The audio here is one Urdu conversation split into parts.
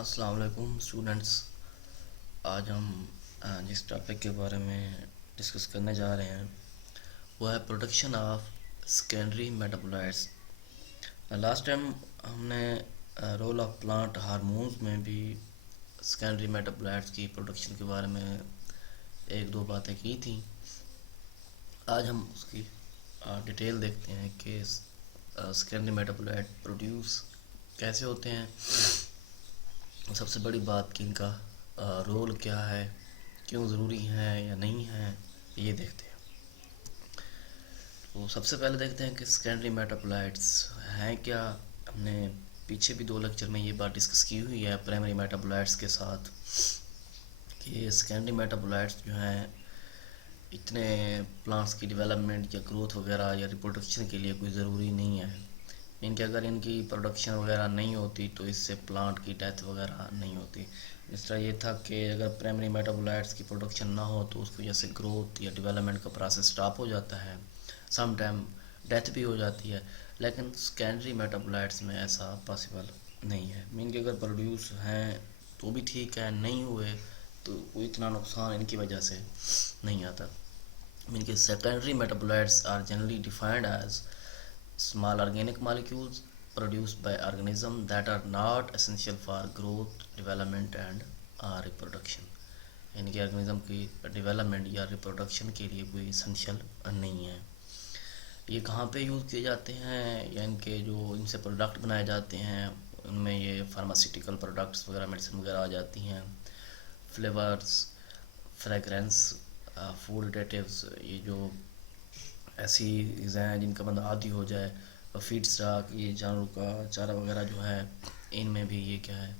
السلام علیکم اسٹوڈنٹس. آج ہم جس ٹاپک کے بارے میں ڈسکس کرنے جا رہے ہیں وہ ہے production of secondary metabolites. Last time ہم نے رول آف پلانٹ ہارمونز میں بھی سیکنڈری میٹابولائٹس کی پروڈکشن کے بارے میں ایک دو باتیں کی تھیں. آج ہم اس کی ڈیٹیل دیکھتے ہیں کہ سیکنڈری میٹابولائٹ پروڈیوس کیسے ہوتے ہیں. سب سے بڑی بات کہ ان کا رول کیا ہے، کیوں ضروری ہے یا نہیں ہے، یہ دیکھتے ہیں. تو سب سے پہلے دیکھتے ہیں کہ سیکنڈری میٹابولائٹس ہیں کیا. ہم نے پیچھے بھی 2 لیکچر میں یہ بات ڈسکس کی ہوئی ہے پرائمری میٹابولائٹس کے ساتھ کہ سیکنڈری میٹابولائٹس جو ہیں اتنے پلانٹس کی ڈیولپمنٹ یا گروتھ وغیرہ یا ریپروڈکشن کے لیے کوئی ضروری نہیں ہے. ان کے اگر ان کی پروڈکشن وغیرہ نہیں ہوتی تو اس سے پلانٹ کی ڈیتھ وغیرہ نہیں ہوتی. اس طرح یہ تھا کہ اگر پرائمری میٹابولائٹس کی پروڈکشن نہ ہو تو اس کی وجہ سے گروتھ یا ڈیولپمنٹ کا پروسیس سٹاپ ہو جاتا ہے، سم ٹائم ڈیتھ بھی ہو جاتی ہے. لیکن سیکنڈری میٹابولائٹس میں ایسا پاسبل نہیں ہے. ان کے اگر پروڈیوس ہیں تو بھی ٹھیک ہے، نہیں ہوئے تو کوئی اتنا نقصان ان کی وجہ سے نہیں آتا. ان کے secondary metabolites are generally defined as small organic molecules produced by organisms that are not essential for growth, development and reproduction. یعنی کہ آرگنزم کی ڈیولپمنٹ یا ریپروڈکشن کے لیے کوئی اسینشیل نہیں ہے. یہ کہاں پہ یوز کیے جاتے ہیں یا ان کے جو ان سے پروڈکٹ بنائے جاتے ہیں ان میں یہ فارماسیوٹیکل پروڈکٹس وغیرہ میڈیسن وغیرہ آ جاتی ہیں. فلیورز، فریگرنس، فوڈ ایڈیٹیوز، یہ جو ایسی غذائیں ہیں جن کا بندہ عادی ہو جائے، اور فیڈ اسٹاک، یہ جانوروں کا چارہ وغیرہ جو ہے ان میں بھی یہ کیا ہے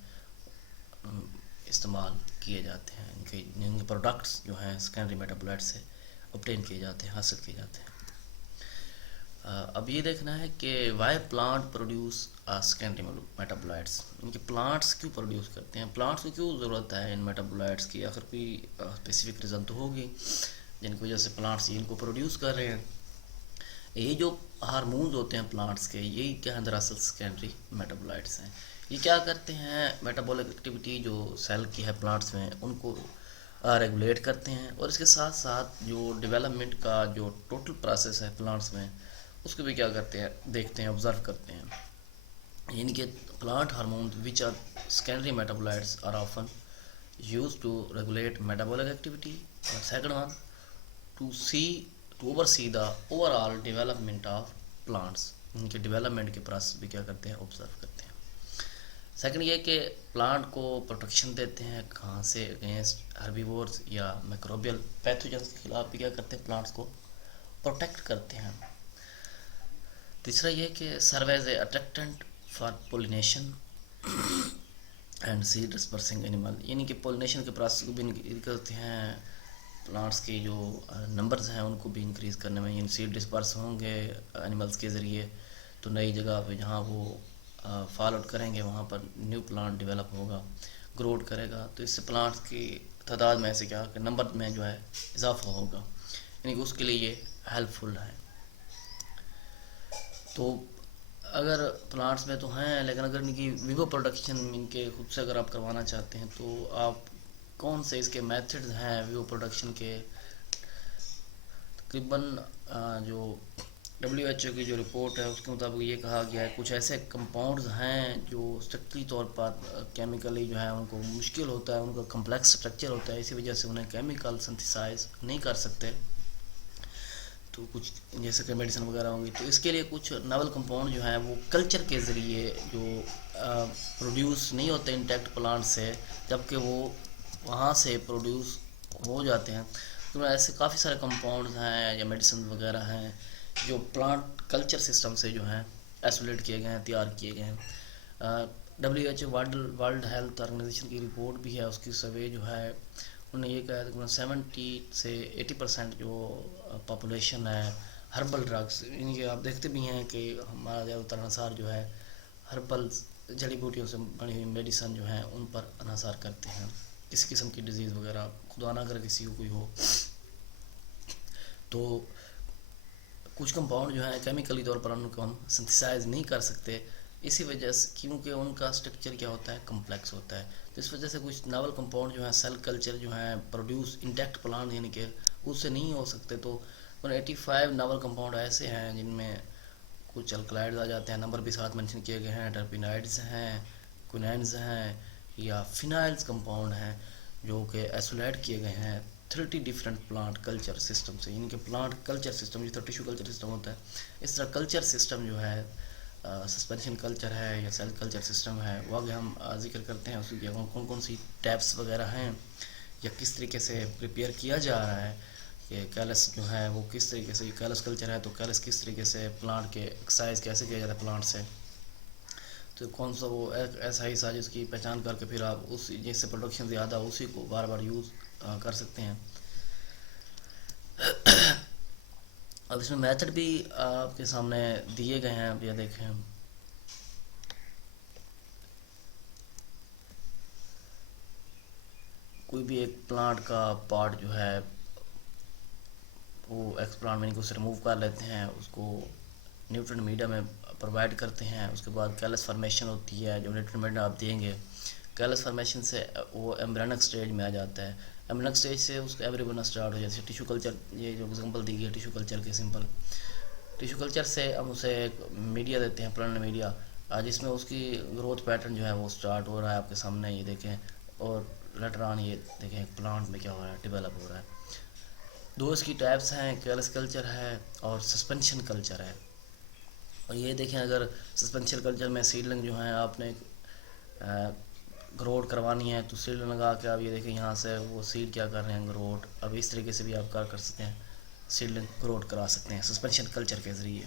استعمال کیے جاتے ہیں. ان کے پروڈکٹس جو ہیں سیکنڈری میٹابولائٹ سے obtain کیے جاتے ہیں، حاصل کیے جاتے ہیں. اب یہ دیکھنا ہے کہ وائی پلانٹ پروڈیوس سیکنڈری میٹابولائٹس. ان کے پلانٹس کیوں پروڈیوس کرتے ہیں، پلانٹس کو کیوں ضرورت ہے ان میٹابولائٹس کی. آخر کوئی اسپیسیفک ریزن تو ہوگی جن کی وجہ سے پلانٹس ان کو پروڈیوس کر رہے ہیں. یہ جو ہارمونز ہوتے ہیں پلانٹس کے، یہی کیا ہیں دراصل سیکنڈری میٹابولائٹس ہیں. یہ کیا کرتے ہیں، میٹابولک ایکٹیویٹی جو سیل کی ہے پلانٹس میں ان کو ریگولیٹ کرتے ہیں، اور اس کے ساتھ ساتھ جو ڈیولپمنٹ کا جو ٹوٹل پروسیس ہے پلانٹس میں اس کو بھی کیا کرتے ہیں دیکھتے ہیں، آبزرو کرتے ہیں. یعنی کہ plant hormones which are secondary metabolites are often used to regulate metabolic activity. Second one to oversee the overall development of plants. ان کے ڈیولپمنٹ کے پروسیس بھی کیا کرتے ہیں، آبزرو کرتے ہیں. سیکنڈ یہ کہ پلانٹ کو پروٹیکشن دیتے ہیں کہاں سے، اگینسٹ ہربیورز یا میکروبیل پیتھوجنس کے خلاف بھی کیا کرتے ہیں پلانٹس کو پروٹیکٹ کرتے ہیں. تیسرا یہ کہ serve as a attractant for pollination and seed dispersing animal. یعنی کہ پولینیشن کے پروسیس کو بھی کرتے ہیں، پلانٹس کی جو نمبرز ہیں ان کو بھی انکریز کرنے میں. سیڈ ڈسپرس ہوں گے اینیملز کے ذریعے تو نئی جگہ پہ جہاں وہ فال آؤٹ کریں گے وہاں پر نیو پلانٹ ڈیولپ ہوگا، گروتھ کرے گا. تو اس سے پلانٹس کی تعداد میں سے کیا کہ نمبر میں جو ہے اضافہ ہوگا، یعنی کہ اس کے لیے یہ ہیلپ فل ہے. تو اگر پلانٹس میں تو ہیں، لیکن اگر ان کی ویوو پروڈکشن ان کے خود سے اگر آپ کروانا چاہتے ہیں تو آپ کون سے اس کے میتھڈز ہیں ویو پروڈکشن کے. تقریباً جو WHO کی جو رپورٹ ہے اس کے مطابق یہ کہا گیا ہے کچھ ایسے کمپاؤنڈز ہیں جو اسٹرکچری طور پر کیمیکلی جو ہے ان کو مشکل ہوتا ہے، ان کا کمپلیکس اسٹرکچر ہوتا ہے، اسی وجہ سے انہیں کیمیکل سنتھیسائز نہیں کر سکتے. تو کچھ جیسے کہ میڈیسن وغیرہ ہوں گی تو اس کے لیے کچھ ناول کمپاؤنڈ جو ہیں وہ کلچر کے ذریعے جو پروڈیوس نہیں ہوتے انٹیکٹ پلانٹ سے، جبکہ وہ وہاں سے پروڈیوس ہو جاتے ہیں. تو ایسے کافی سارے کمپاؤنڈز ہیں یا میڈیسن وغیرہ ہیں جو پلانٹ کلچر سسٹم سے جو ہیں ایسولیٹ کیے گئے ہیں، تیار کیے گئے ہیں. WHO ورلڈ ہیلتھ آرگنائزیشن کی رپورٹ بھی ہے، اس کی سروے جو ہے انہوں نے یہ کہا ہے کہ 70 سے 80% جو پاپولیشن ہے ہربل ڈرگس، یعنی کہ آپ دیکھتے بھی ہیں کہ ہمارا زیادہ تر انحصار جو ہے ہربل جڑی بوٹیوں سے بنی ہوئی میڈیسن جو ہیں ان پر انحصار کرتے ہیں. کسی قسم کی ڈیزیز وغیرہ خدا نہ کرے کسی کو کوئی ہو تو کچھ کمپاؤنڈ جو ہیں کیمیکلی طور پر ان کو ہم سنتھسائز نہیں کر سکتے، اسی وجہ سے کیونکہ ان کا اسٹرکچر کیا ہوتا ہے، کمپلیکس ہوتا ہے، تو اس وجہ سے کچھ ناول کمپاؤنڈ جو ہیں سیل کلچر جو ہیں پروڈیوس انٹیکٹ پلانٹ یعنی کہ اس سے نہیں ہو سکتے. تو 185 ناول کمپاؤنڈ ایسے ہیں جن میں کچھ الکلائڈز آ جاتے ہیں، نمبر بھی ساتھ مینشن کیے گئے ہیں، ٹرپینائڈز ہیں، کوئنائنز ہیں، یا فینائلز کمپاؤنڈ ہیں جو کہ ایسولیٹ کیے گئے ہیں 30 ڈفرینٹ پلانٹ کلچر سسٹم سے. یعنی کہ پلانٹ کلچر سسٹم جس طرح ٹیشو کلچر سسٹم ہوتا ہے، اس طرح کلچر سسٹم جو ہے سسپینشن کلچر ہے یا سیل کلچر سسٹم ہے وہ آگے ہم ذکر کرتے ہیں اس کی کون کون سی ٹیپس وغیرہ ہیں یا کس طریقے سے پریپیئر کیا جا رہا ہے کہ کیلس جو ہے وہ کس طریقے سے، کیلس کلچر ہے تو کیلس کس طریقے سے پلانٹ کے ایکسرسائز کیسے کیا جاتا ہے پلانٹ سے، تو کون سا وہ ایسا حصہ جس کی پہچان کر کے پھر آپ اس جس سے پروڈکشن زیادہ اسی کو بار بار یوز کر سکتے ہیں. اب اس میں میتھڈ بھی آپ کے سامنے دیے گئے ہیں، اب یہ دیکھیں. کوئی بھی ایک پلانٹ کا پارٹ جو ہے وہ ایکس پلانٹ میں کو اسے ریموو کر لیتے ہیں، اس کو نیوٹرن میڈیا میں پرووائڈ کرتے ہیں. اس کے بعد کیلس فارمیشن ہوتی ہے جو نیوٹرن میڈیا آپ دیں گے. کیلس فارمیشن سے وہ ایمبرینک سٹیج میں آ جاتا ہے. ایمبرینک سٹیج سے اس کا ایوری بننا اسٹارٹ ہو جاتا ہے. ٹیشو کلچر یہ جو ایگزامپل دی گئی ہے ٹیشو کلچر کی سمپل ٹیشو کلچر سے ہم اسے ایک میڈیا دیتے ہیں، پلانٹ میڈیا، جس میں اس کی گروتھ پیٹرن جو ہے وہ اسٹارٹ ہو رہا ہے آپ کے سامنے یہ دیکھیں. اور لیٹر آن یہ دیکھیں پلانٹ میں کیا ہو رہا ہے، ڈیولپ ہو رہا ہے. دو اس کی ٹائپس ہیں، کیلس کلچر ہے اور سسپینشن کلچر ہے. اور یہ دیکھیں اگر سسپینشن کلچر میں سیڈلنگ جو ہیں آپ نے گروٹ کروانی ہے تو سیڈلنگ لگا کے آپ یہ دیکھیں یہاں سے وہ سیڈ کیا کر رہے ہیں گروٹ. اب اس طریقے سے بھی آپ کر سکتے ہیں، سیڈلنگ گروٹ کرا سکتے ہیں سسپینشن کلچر کے ذریعے.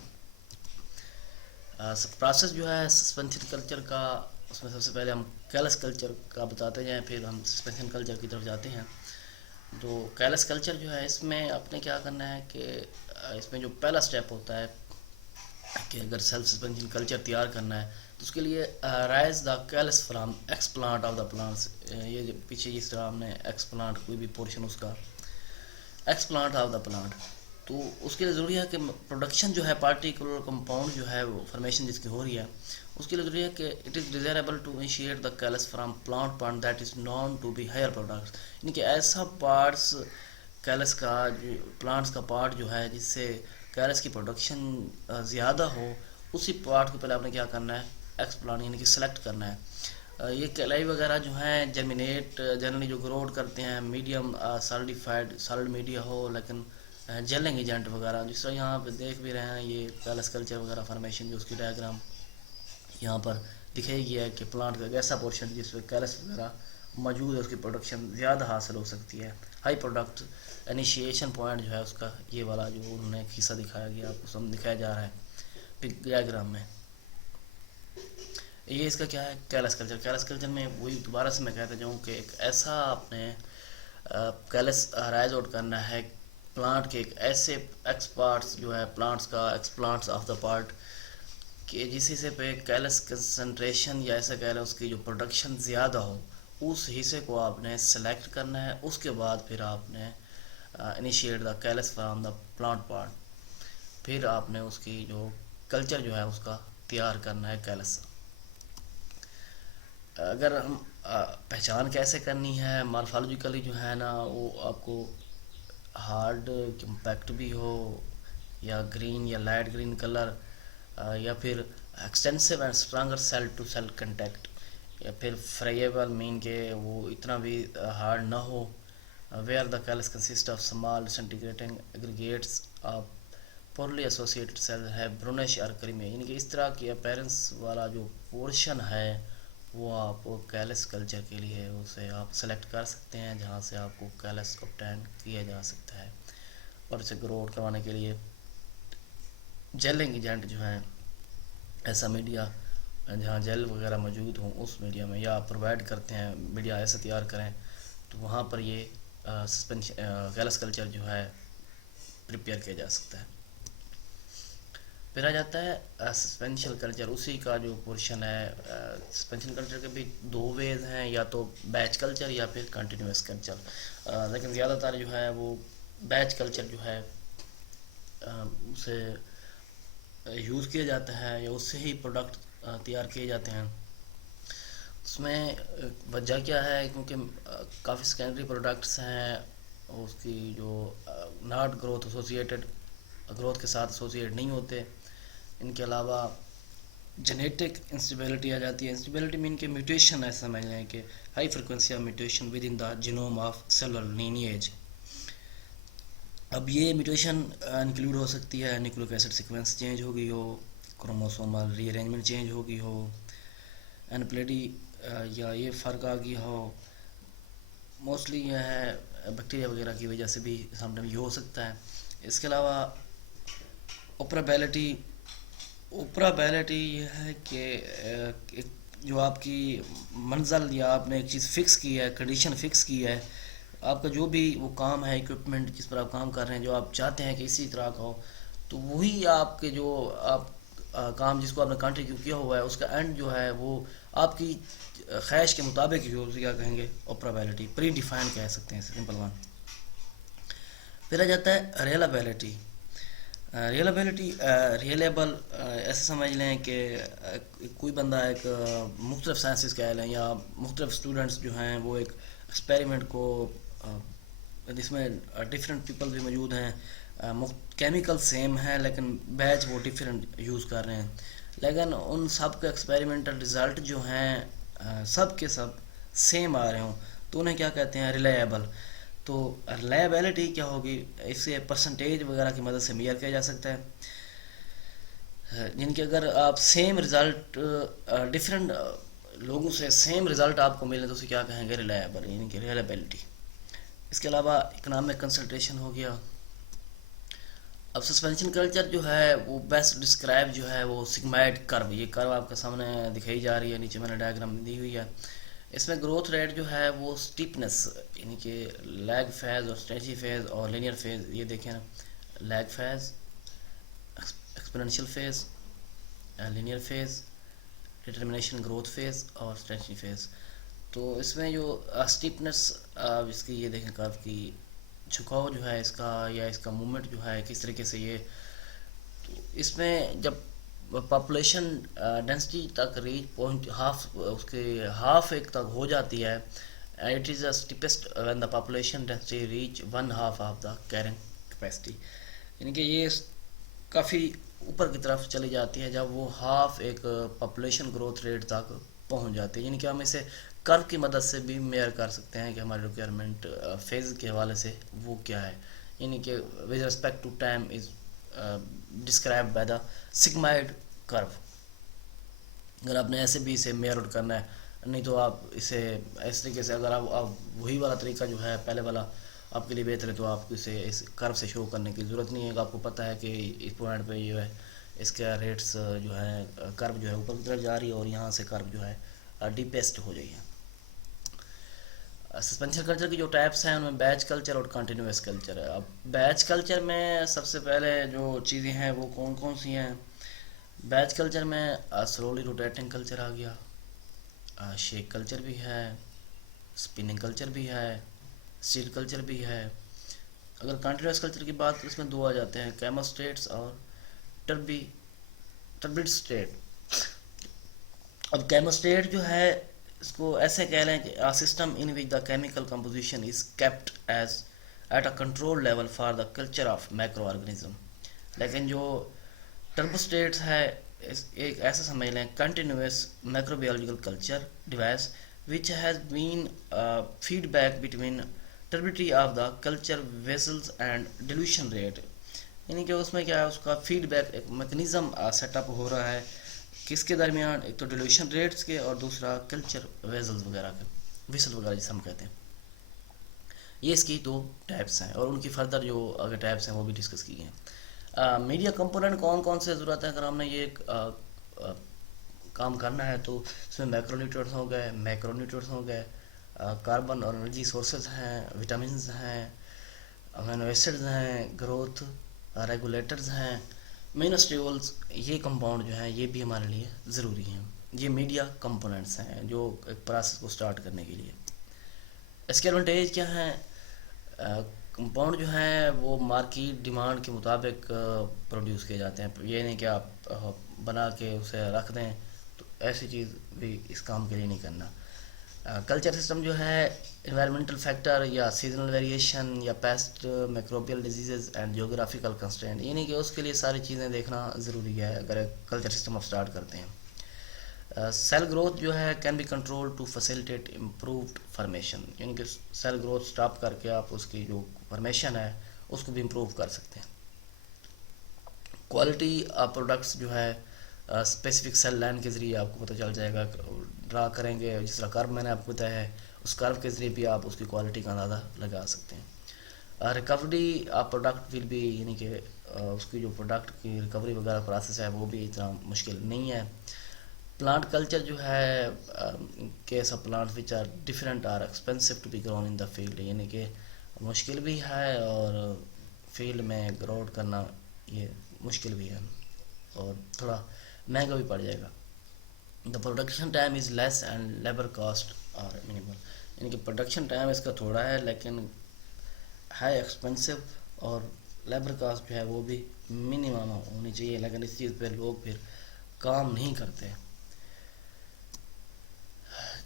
پروسیس جو ہے سسپینشن کلچر کا، اس میں سب سے پہلے ہم کیلس کلچر کا بتاتے جائیں پھر ہم سسپینشن کلچر کی طرف جاتے ہیں. تو کیلس کلچر جو ہے اس میں آپ نے کیا کرنا ہے کہ اس میں جو پہلا سٹیپ ہوتا ہے کہ اگر سیلف سسپینشن کلچر تیار کرنا ہے تو اس کے لیے raise the callus from explant of the plants. یہ پیچھے جس طرح ہم نے ایکس پلانٹ کوئی بھی پورشن اس کا explant of the plant, تو اس کے لیے ضروری ہے کہ پروڈکشن جو ہے پارٹیکولر کمپاؤنڈ جو ہے وہ فارمیشن جس کی ہو رہی ہے اس کے لیے ضروری ہے کہ it is desirable to initiate the callus from plant part that is known to be higher products. یعنی کہ ایسا پارٹس کیلس کا پلانٹس کا پارٹ جو ہے جس سے کیلس کی پروڈکشن زیادہ ہو، اسی پارٹ کو پہلے آپ نے کیا کرنا ہے ایکس پلانٹ یعنی کہ سلیکٹ کرنا ہے. یہ کیلائی وغیرہ جو ہیں جرمینیٹ جنرلی جو گروڈ کرتے ہیں میڈیم سالڈیفائڈ سالڈ میڈیا ہو، لیکن جیلنگ ایجنٹ وغیرہ جس طرح یہاں پہ دیکھ بھی رہے ہیں یہ کیلس کلچر وغیرہ فارمیشن جو اس کی ڈائیگرام یہاں پر دکھائی گیا ہے کہ پلانٹ کا ایک ایسا پورشن جس پہ کیلس وغیرہ موجود ہے اس کی پروڈکشن زیادہ حاصل ہو سکتی ہے. ہائی پروڈکٹ انیشیشن پوائنٹ جو ہے اس کا یہ والا جو انہوں نے ایک حصہ دکھایا گیا آپ کو سم دکھایا جا رہا ہے ڈائیگرام میں. یہ اس کا کیا ہے کیلس کلچر. کیلس کلچر میں وہی دوبارہ سے میں کہتا جاؤں کہ ایک ایسا آپ نے کیلس رائز آؤٹ کرنا ہے پلانٹ کے ایک ایسے ایکس پارٹس جو ہے پلانٹس کا x plants of the part کہ جس حصے پہ کیلس کنسنٹریشن یا ایسا کہہ لیں اس کی جو پروڈکشن زیادہ ہو اس حصے کو آپ نے سلیکٹ کرنا ہے. اس کے بعد پھر آپ نے initiate the callus from the plant part, پھر آپ نے اس کی جو کلچر جو ہے اس کا تیار کرنا ہے کیلس. اگر ہم پہچان کیسے کرنی ہے مارفالوجیکلی جو ہے نا وہ آپ کو ہارڈ کمپیکٹ بھی ہو یا گرین یا لائٹ گرین کلر یا پھر extensive and stronger cell to cell contact یا پھر فریبل مین کہ وہ اتنا بھی ہارڈ نہ ہو. Where the callus consist of small disintegrating aggregates of poorly associated cell ہے برونش اور کریمی. یعنی کہ اس طرح کی اپیرنس والا جو پورشن ہے وہ آپ کیلس کلچر کے لیے اسے آپ سلیکٹ کر سکتے ہیں جہاں سے آپ کو کیلس اوبٹین کیا جا سکتا ہے. اور اسے گروتھ کروانے کے لیے جیلنگ ایجنٹ جو ہیں ایسا میڈیا جہاں جیل وغیرہ موجود ہوں اس میڈیا میں یا آپ پرووائڈ کرتے ہیں میڈیا ایسا تیار کریں تو وہاں پر یہ کیلس کلچر جو ہے پریپیئر کیا جا سکتا ہے. پھر آ جاتا ہے سسپینشن کلچر. اسی کا جو پورشن ہے سسپینشن کلچر کے بھی دو ویز ہیں، یا تو بیچ کلچر یا پھر کنٹینیوس کلچر. لیکن زیادہ تر جو ہے وہ بیچ کلچر جو ہے اسے یوز کیا جاتا ہے یا اس سے ہی پروڈکٹ تیار کیے جاتے ہیں. اس میں وجہ کیا ہے؟ کیونکہ کافی سیکنڈری پروڈکٹس ہیں اس کی جو ناٹ گروتھ ایسوسیٹڈ، گروتھ کے ساتھ ایسوسیٹ نہیں ہوتے. ان کے علاوہ جینیٹک انسٹیبلٹی آ جاتی ہے. انسٹیبلٹی مین کہ میوٹیشن ایسا سمجھ لیں کہ high frequency of mutation with in the genome of cellular lineage. اب یہ میوٹیشن انکلوڈ ہو سکتی ہے نیوکلک ایسڈ سیکوینس چینج ہو گئی ہو، کروموسومل ری ارینجمنٹ چینج ہو گئی ہو، انپلیڈی یا یہ فرق آ گیا ہو. موسٹلی یہ ہے بیکٹیریا وغیرہ کی وجہ سے بھی سم ٹائم یہ ہو سکتا ہے. اس کے علاوہ اوپرابیلٹی یہ ہے کہ جو آپ کی منزل یا آپ نے ایک چیز فکس کی ہے، کنڈیشن فکس کی ہے، آپ کا جو بھی وہ کام ہے، اکوپمنٹ جس پر آپ کام کر رہے ہیں، جو آپ چاہتے ہیں کہ اسی طرح کا ہو، تو وہی آپ کے جو آپ کام جس کو آپ نے کنٹریبیوٹ کیا ہوا ہے اس کا اینڈ جو ہے وہ آپ کی خواہش کے مطابق جو کیا کہیں گے اوپرابیلٹی پری ڈیفائن کہہ سکتے ہیں، سمپل ون. پھر آ جاتا ہے ریلابیلٹی. ریلیبل ایسے سمجھ لیں کہ کوئی بندہ ایک مختلف سائنسز کہہ لیں یا مختلف اسٹوڈنٹس جو ہیں وہ ایک ایکسپیریمنٹ کو جس میں ڈفرینٹ پیپل بھی موجود ہیں، کیمیکل سیم ہیں لیکن بیچ وہ ڈفرینٹ یوز کر رہے ہیں، لیکن ان سب کے ایکسپیریمنٹل رزلٹ جو ہیں سب کے سب سیم آ رہے ہوں تو انہیں کیا کہتے ہیں؟ ریلائبل. تو ریلائبلٹی کیا ہوگی؟ اسے پرسنٹیج وغیرہ کی مدد سے میئر کیا جا سکتا ہے. یعنی کہ اگر آپ سیم رزلٹ ڈفرینٹ لوگوں سے سیم رزلٹ آپ کو ملے تو اسے کیا کہیں گے؟ ریلائبل، یعنی کہ ریلائبلٹی. اس کے علاوہ اکنامک کنسلٹریشن ہو گیا. اب سسپینشن کلچر جو ہے وہ بیسٹ ڈسکرائب جو ہے وہ سگمائڈ کرو. یہ کرو آپ کے سامنے دکھائی جا رہی ہے، نیچے میں نے ڈائیگرام دی ہوئی ہے. اس میں گروتھ ریٹ جو ہے وہ سٹیپنس، یعنی کہ لیگ فیز اور اسٹریچی فیز اور لینئر فیز. یہ دیکھیں نا، lag phase, exponential phase, linear phase, determination growth phase اور اسٹریچی فیز. تو اس میں جو اسٹیپنس اس کی یہ دیکھیں کرو کی جھکاؤ جو ہے اس کا یا اس کا موومنٹ جو ہے کس طریقے سے یہ، تو اس میں جب پاپولیشن ڈینسٹی تک ریچ پوائنٹ ہاف، اس کے ہاف ایک تک ہو جاتی ہے، it is a steepest when the population density reach one half of the carrying capacity. یعنی کہ یہ کافی اوپر کی طرف چلی جاتی ہے جب وہ ہاف ایک پاپولیشن گروتھ ریٹ تک پہنچ جاتی ہے. یعنی کہ ہم اسے کرو کی مدد سے بھی میئر کر سکتے ہیں کہ ہماری ریکوائرمنٹ فیز کے حوالے سے وہ کیا ہے. یعنی کہ with respect to time is describe by the sigmoid curve. اگر آپ نے ایسے بھی اسے میئر آؤٹ کرنا ہے، نہیں تو آپ اسے اس طریقے سے اگر آپ وہی والا طریقہ جو ہے پہلے والا آپ کے لیے بہتر ہے تو آپ کو اسے اس کرو سے شو کرنے کی ضرورت نہیں ہے. کہ آپ کو پتہ ہے کہ اس پوائنٹ پہ جو ہے اس کا ریٹس جو ہے کرو جو ہے اوپر کی طرف جا رہی ہے اور یہاں سے کرو جو ہے ڈیپیسٹ ہو جائے. سسپینشن کلچر کی جو ٹائپس ہیں ان میں بیچ کلچر اور کنٹینیوس کلچر ہے. اب بیچ کلچر میں سب سے پہلے جو چیزیں ہیں وہ کون کون سی ہیں؟ بیچ کلچر میں سلولی روٹیٹنگ کلچر آ گیا، شیک کلچر بھی ہے، سپننگ کلچر بھی ہے، سیل کلچر بھی ہے. اگر کنٹینیوس کلچر کی بات تو اس میں دو آ جاتے ہیں، کیموسٹیٹس اور ٹربڈ اسٹیٹ. اب کیموسٹیٹ جو ہے اس کو ایسے کہہ لیں کہ system in which the chemical composition is kept as at a control level for the culture of microorganism. لیکن جو ٹربوسٹیٹس ہے ایک ایسا سمجھ لیں continuous microbiological culture device which has been feedback between turbidity of the culture vessels and dilution rate. یعنی کہ اس میں کیا ہے، اس کا فیڈ بیک ایک میکنزم سیٹ اپ ہو رہا ہے کس کے درمیان؟ ایک تو ڈیلیوشن ریٹس کے اور دوسرا کلچر ویزلز وغیرہ کے، ویسل وغیرہ جسے ہم کہتے ہیں. یہ اس کی دو ٹائپس ہیں اور ان کی فردر جو اگر ٹائپس ہیں وہ بھی ڈسکس کی ہیں. میڈیا کمپوننٹ کون کون سے ضرورت ہے اگر ہم نے یہ کام کرنا ہے تو اس میں مائکرو نیوٹرینٹس ہو گئے، میکرو نیوٹرینٹس ہو گئے، کاربن اور انرجی سورسز ہیں، وٹامنز ہیں، امینو ایسڈز ہیں، گروتھ ریگولیٹرز ہیں، مینسٹریولز. یہ کمپاؤنڈ جو ہیں یہ بھی ہمارے لیے ضروری ہیں. یہ میڈیا کمپوننٹس ہیں جو ایک پروسیس کو سٹارٹ کرنے کے لیے. اس کے ایڈوانٹیج کیا ہیں؟ کمپاؤنڈ جو ہیں وہ مارکیٹ ڈیمانڈ کے مطابق پروڈیوس کیے جاتے ہیں. یہ نہیں کہ آپ بنا کے اسے رکھ دیں ایسی چیز بھی اس کام کے لیے نہیں کرنا. کلچر سسٹم جو ہے انوائرمنٹل فیکٹر یا سیزنل ویریشن یا pest microbial diseases and geographical constraint, یعنی کہ اس کے لیے ساری چیزیں دیکھنا ضروری ہے اگر کلچر سسٹم آپ اسٹارٹ کرتے ہیں. سیل گروتھ جو ہے can be control to facilitate improved formation, یعنی کہ سیل گروتھ اسٹاپ کر کے آپ اس کی جو فارمیشن ہے اس کو بھی امپروو کر سکتے ہیں. کوالٹی آف پروڈکٹس جو ہے اسپیسیفک سیل لائن کے ذریعے آپ کو پتہ چل جائے گا، ڈرا کریں گے جس طرح کرو میں نے آپ کو بتایا ہے، اس کرو کے ذریعے بھی آپ اس کی کوالٹی کا اندازہ لگا سکتے ہیں. Recovery of product will be, یعنی کہ اس کی جو پروڈکٹ کی ریکوری وغیرہ پروسیس ہے وہ بھی اتنا مشکل نہیں ہے. پلانٹ کلچر جو ہے case of plant which are different are expensive to be grown in the field, یعنی کہ مشکل بھی ہے اور فیلڈ میں گروتھ کرنا یہ مشکل بھی ہے اور تھوڑا مہنگا بھی پڑ جائے گا. The production time is less and labour cost are minimal, یعنی کہ پروڈکشن ٹائم اس کا تھوڑا ہے لیکن ہائی ایکسپینسو، اور لیبر کاسٹ جو ہے وہ بھی منیمم ہونی چاہیے، لیکن اس چیز پہ لوگ پھر کام نہیں کرتے.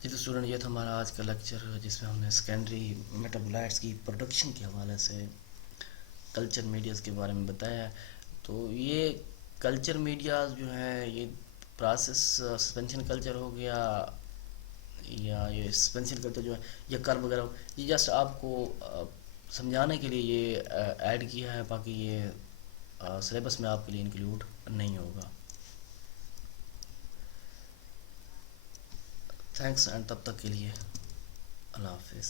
جی تو اسٹوڈنٹ، یہ تھا ہمارا آج کا لیکچر جس میں ہم نے سیکنڈری میٹابولائٹس کی پروڈکشن کے حوالے سے کلچر میڈیاز کے بارے میں بتایا ہے. تو یہ کلچر میڈیاز جو ہیں یہ پروسیس سسپینشن کلچر ہو گیا یا یہ سسپینشن کلچر جو ہے یا کرب وغیرہ، یہ جسٹ آپ کو سمجھانے کے لیے یہ ایڈ کیا ہے، باقی یہ سلیبس میں آپ کے لیے انکلوڈ نہیں ہوگا. تھینکس اینڈ تب تک کے لیے اللہ حافظ.